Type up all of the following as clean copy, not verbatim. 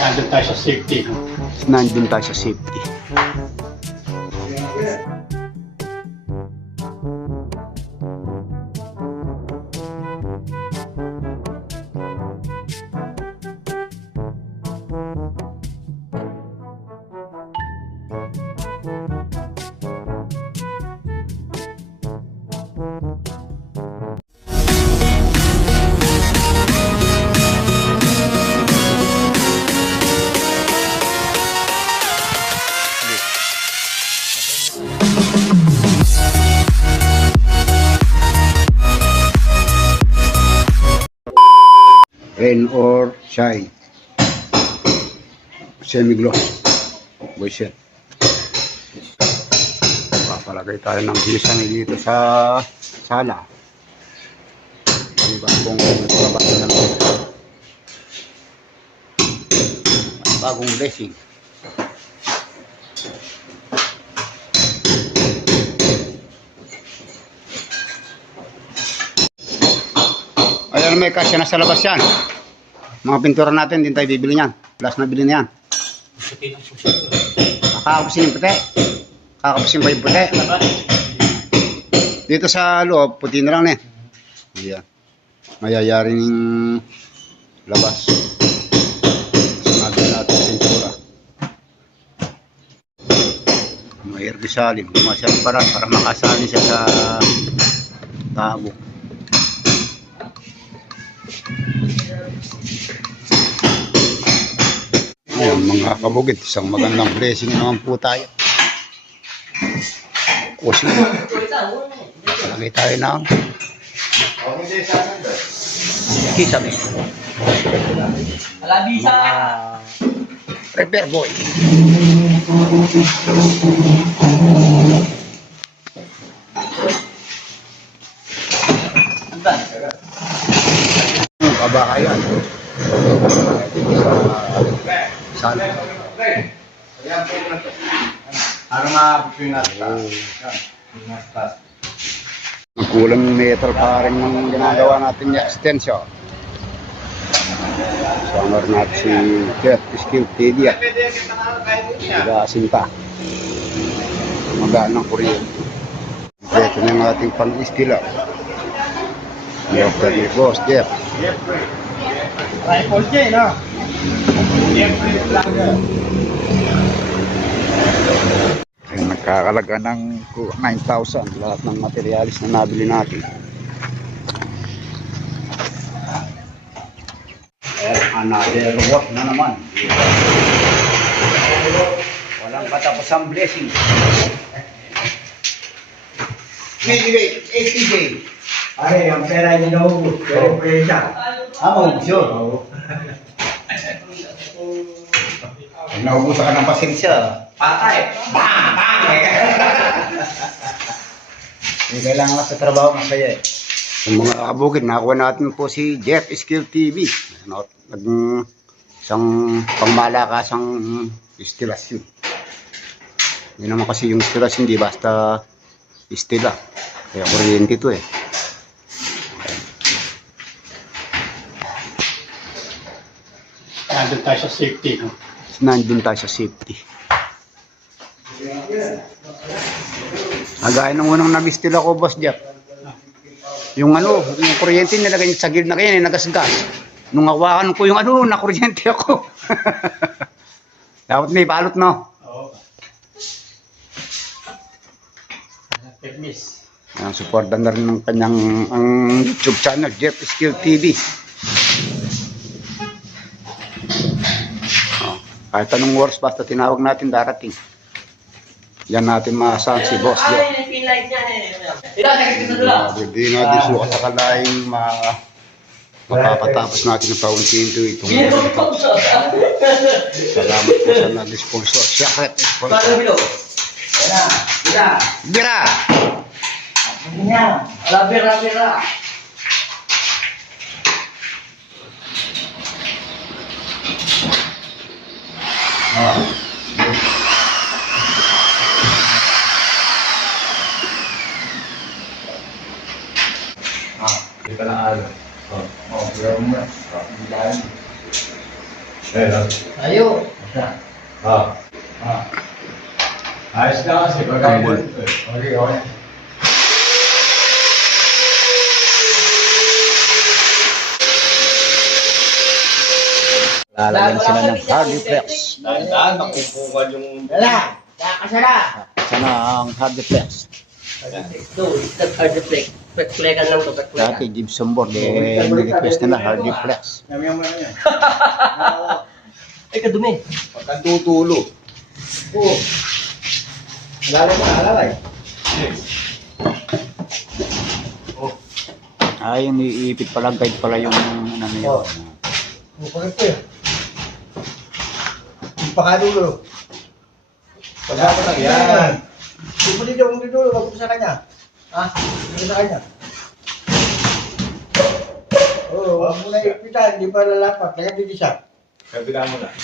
Nandun tayo sa safety. Nandun tayo sa safety. Rain or shine. Semi-gloss. Buisit. Papalagay tayo ng gisang dito sa sala. Diba kung trabaho na lang. Bagong blessing. Ayan, may kasya na sa labas yan. Mga pintura natin, din tayo bibili niyan. Plus na bili na yan. Kakapusin yung puti. Kakapusin pa yung puti. Dito sa loob, puti na lang eh. Ayan. Mayayari ng labas. Sinabi natin pintura. May erbisalin. Masyadong para makasali siya sa tabo. Ayan, mga kabugit, isang magandang blessing naman po tayo. Kusin mo. Lagay tayo ng kisame. Alabisa! Repair boy. Kabakayan. Sala. Ano nga pinagtas? Ang kulang metal pa rin ng ginagawa natin yung extension. Summer natin si Jet Skill TV. Nag-aasinta. Magaan ng kuryente. Ito na yung ating pang-istila. Dr. Boss Jeff. Rifle J, no? Ay, nagkakalaga ng 9,000 lahat ng materialis na nabili natin. Another work na naman. Walang katapusang blessing. Anyway, 80J. Ay, ang pera niyo daw, pero presya. Maubos yun. Naubusan ka ng pasensya. Patay! Bang! Bang! Hindi kailangan sa trabaho masaya eh. Yung mga kabukid, nakakuha natin po si Jeff Skill TV. Isang pangmalakasang istilasyon. Hindi naman kasi yung istilasyon, hindi basta istila. Kaya kuryente ito eh. Nandun tayo sa safety. Nandun tayo sa safety. Agaya nung unang nabistila ko, Boss Jeff. Yung yung kuryente nilagay sa gilid na kayo, nagasgas. Nung hawakan ko yung nakuryente ako. Dapat may balot, no? Oo. Permis. Supportan na rin ng kanyang YouTube channel, Jeff Skill TV. Kahit anong wars, basta tinawag natin darating. Yan natin maasahan si Boss Jeff. Ay, pinlight niya eh. Hindi natin suka sa kalaing mapapatapos natin ang paunti-unti itong salamat po sa nag-sponsor. Secret sponsor. Bira! Bira! Hindi ka na alam. Pero mo na. Tayo. Ah. Ayos na kasi. Tambol. Okay, okay. Lalagyan sila ng hardy flex. Dahan-dahan, nakupukan yung... Wala! Nakakasara! Sana ang hardy flex. Ito, hard reflect. Reflectan lang to, Dati Gibson board, eh, request nila hardy flex. Namiyan mo na yan. Ay, kadumi. Pagka tutulo. Oo. Alalay mo, alalay. Ayun, iipit pala, guide pala yung ano yun. Bukag ito eh. Pakadulo. Pagka lang yan. Kung dito, wag mo sa kanya. Ha? Hindi sa kanya. Oo, wag mo na ipitan, hindi pa lalapat. Kaya dito siya. Kabila mo na.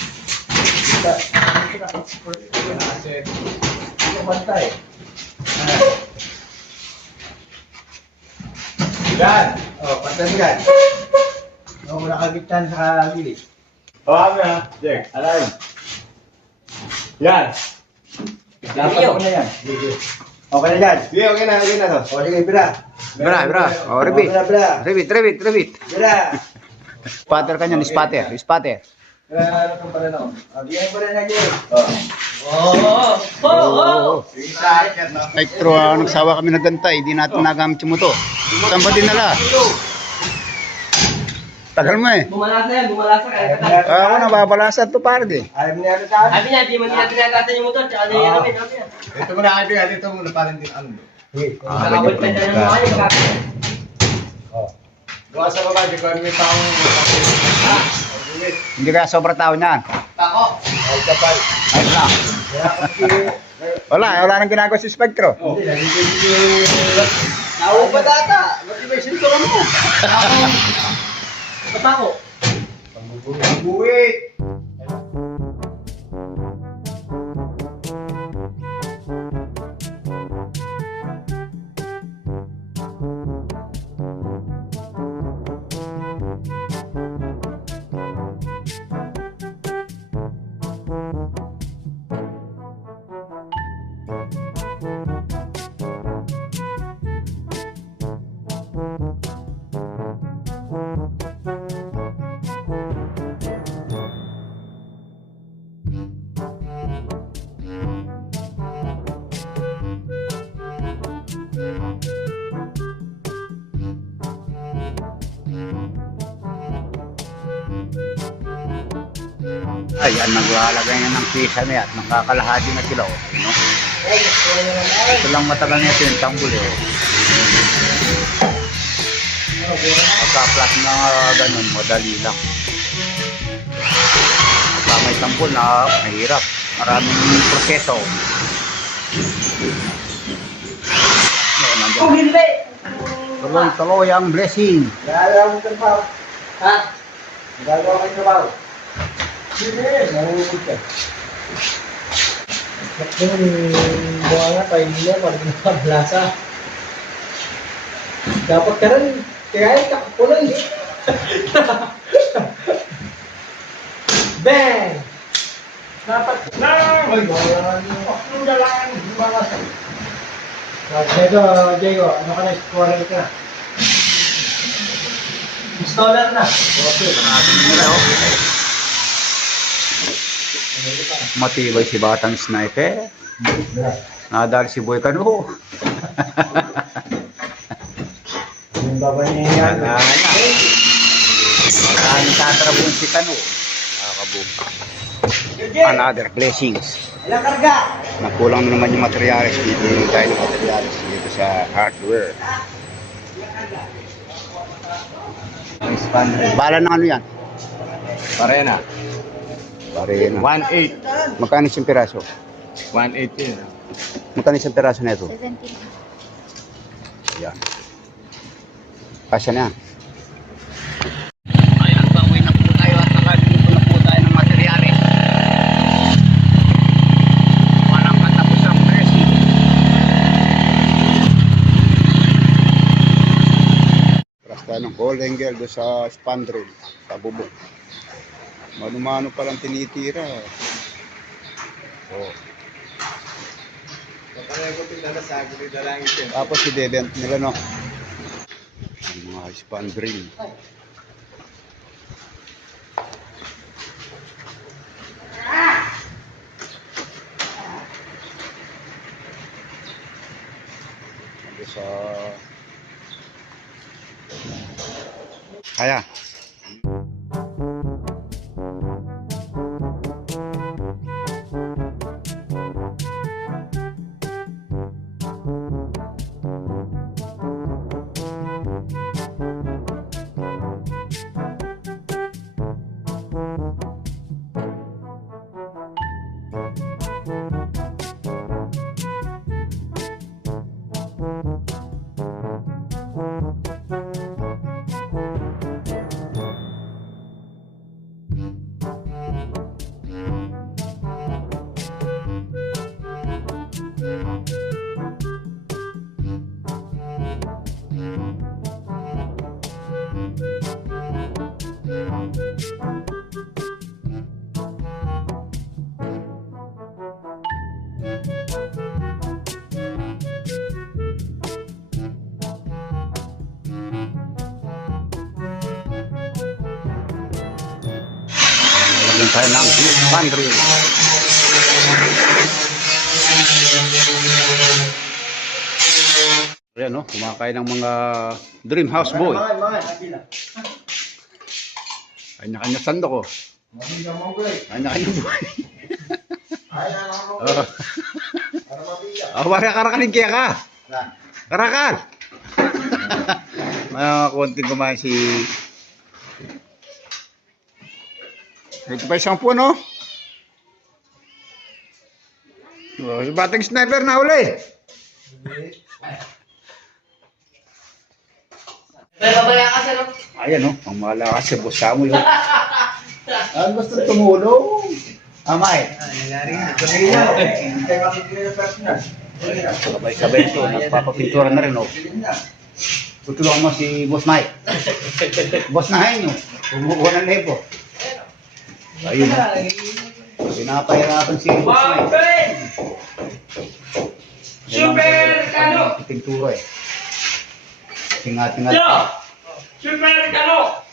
Ito basta eh. Yan. Oh, pantay mo yan. Huwag mo nakagitan sa gilid. Hawakan mo na. Jack. Alay. Yan. Dapat ko na yan. Okay na yan. Sige, okay na. Okay na to. O, sige, bira. Bra. Oh, repeat. Bira. Repeat. Bira. Spatter ka niyan, spatter. Ano kang pala na? Diyan pa rin na dyan. Sige, sa akin, no? Elektro, nagsawa kami nagantay, hindi natin nagamit yung moto. Saan ba dinala? Tagal mo eh. Bumalasa ka. Ako nababalasa to pare di. Ayaw mo na sa akin. Sabi niya, di mo nila tinatatan yung motor. Tsaka ano yung sabi niya. Ito muna kaibigan. Ito muna parang din ano. Nakabot pa siya ng mga yung kapit. Gawa sa baba. Di ko may pang... Hindi kaya sobra tao niyan. Tako. Ay, kapal. Ayos lang. Wala nang ginagawa si Spectro. Oh. Nawo pa data. Motivation ko lang mo. Patako. Buwit. Ayan, naglalagay niya ng pisa niya at nakakalahati na sila. Oh, you know? Ito lang matagal niya yung tambol eh. Pagka-flat na ganun, madali lang. Pagka may tambol na mahirap. Maraming proseso. Kung hindi. Tuloy ang blessing. Gagawa mo trabaho. Ha? Gagawa mo trabaho. Sige, nahulog ka. Yung buha nga, pahinila, parang nakablasa. Dapat ka rin, kaya yung kakapunan. Bang! Dapat na! Ay, wala nyo. Ang dalangan, bumakas. Diego, ano ka na, scorer ka? Installer na. Okay. Matibay si Batang Sniper. Nadali si Boy Kano. Yung baba niya yan. Wala na. Maraming tatrabon si Kano. Nakakabog. Another blessings. Ilang karga? Nakulang na naman yung materials. Bibili tayo ng materials dito sa hardware. Bala ng ano yan? Parena. Pare na. 1.8. Magkano isang piraso? 1.8 yun. Magkano isang piraso na ito? 17. Yan. Kasya na yan. Ayan, bawi na po tayo at nakalimutan na po tayo ng materials. Walang katapos ang pressing. Trust tayo ng whole angle doon sa spandrel, sa bubong. Mano-mano palang tinitira. Oh. Pareho ko tinala sa akin, ito lang ito. Tapos i-debent nila, no? Yung mga span drill. Ano sa... Kaya. Lagyan tayo ng span drill. Ayan, no? Kumakain ng mga dream house boy. Kanya-kanya sandok, oh. Kanya-kanya boy. Oh. Oh, para karakanin kaya ka. Karakan. Konting kumain si... Ito pa isang puno. Oh, si batang sniper na uli. Ayan, no? Ang malakas si Boss Samuel. Ang gusto tumulong. Amay. Sabay-sabay ito. Nagpapapintura na rin, oh. Tutulungan mo si Boss Mike. Boss na nyo. Kumukuha ng lebo. Ayun, no? Pinapahirapan si Boss Mike. Super Kano! Pintura, eh. Tingat-tingat. Super Kano!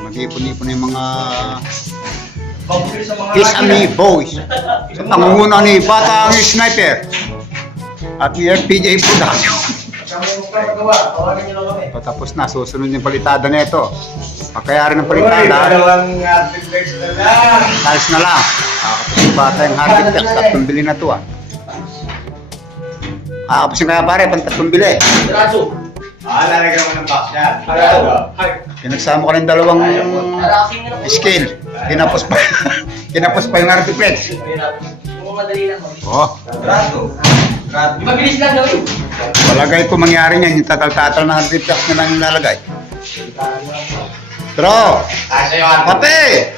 Mag-ipon-ipon na yung mga Kisame Boys sa pangunguna ni Batang Sniper at ni FPJ Production. Tapos na, susunod yung palitada na ito. Pagkayari ng palitada, talis na lang. Kakapos yung bata yung hard text, tatlong bili na ito, ah. Kakapos yung kaya pare, pantatlong bili. Lalagyan mo ng box yan. Pinagsama ko ng dalawang scale. Kinapos pa yung artiflex. Madali lang. Oh, Mabilis lang gawin. palagay ko mangyari niyan, yung tatal-tatal na artiflex na lang yung lalagay. Pero, kape!